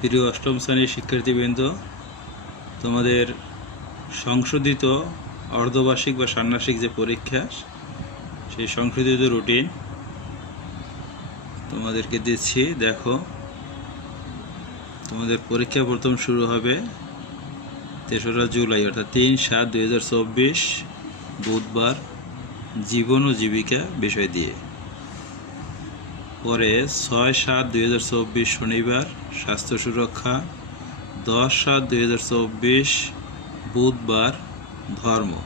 প্রিয় অষ্টম শ্রেণীর শিক্ষার্থীবৃন্দ, তোমাদের সংশোধিত অর্ধবার্ষিক বা ষান্মাসিক যে পরীক্ষা, সেই সংশোধিত রুটিন তোমাদেরকে দিচ্ছি। দেখো, তোমাদের পরীক্ষা প্রথম শুরু হবে ৩রা জুলাই, অর্থাৎ ৩/৭/২০২৪ বুধবার, জীবন ও জীবিকা বিষয় দিয়ে। পরে ৬/৭/২০২৪ শনিবার, স্বাস্থ্য সুরক্ষা। ১০/৭/২০২৪ বুধবার, ধর্ম।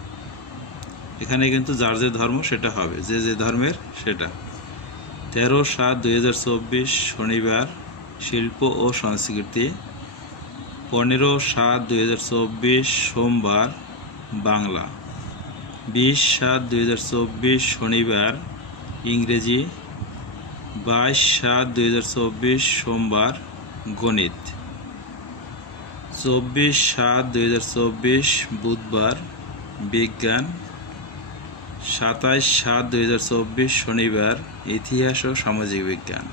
এখানে কিন্তু যার যে ধর্ম সেটা হবে, যে যে ধর্মের সেটা। ১৩/৭/২০২৪ শনিবার, শিল্প ও সংস্কৃতি। ১৫/৭/২০২৪ সোমবার, বাংলা। ২০/৭/২০২৪ শনিবার, ইংরেজি। ২২/৭/২০২৪ সোমবার, গণিত। ২৪/৭/২০২৪ বুধবার, বিজ্ঞান। ২৭/৭/২০২৪ শনিবার, ইতিহাস ও সামাজিক বিজ্ঞান।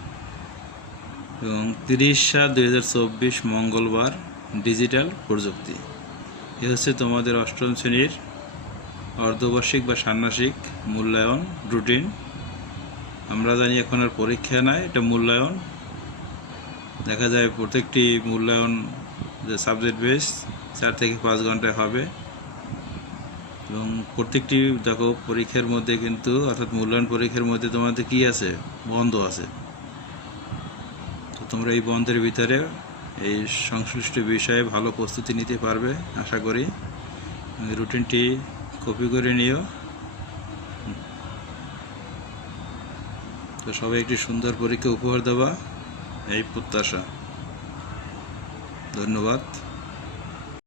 এবং ৩০/৭/২০২৪ মঙ্গলবার, ডিজিটাল প্রযুক্তি। এ হচ্ছে তোমাদের অষ্টম শ্রেণীর অর্ধবার্ষিক বা ষান্মাসিক মূল্যায়ন রুটিন। আমরা জানি এখন আর পরীক্ষা নাই, এটা মূল্যায়ন। দেখা যায় প্রত্যেকটি মূল্যায়ন যে সাবজেক্ট বেস ৪ থেকে ৫ ঘন্টায় হবে। এবং প্রত্যেকটি দেখো পরীক্ষার মধ্যে কিন্তু, অর্থাৎ মূল্যায়ন পরীক্ষার মধ্যে তোমাদের কি আছে, বন্ধ আছে। তো তোমরা এই বন্ধের ভিতরে এই সংশ্লিষ্ট বিষয়ে ভালো প্রস্তুতি নিতে পারবে আশা করি। রুটিনটি কপি করে নিও। তো সবাই একটি সুন্দর পরীক্ষা উপহার দেওয়া, এই প্রত্যাশা। ধন্যবাদ।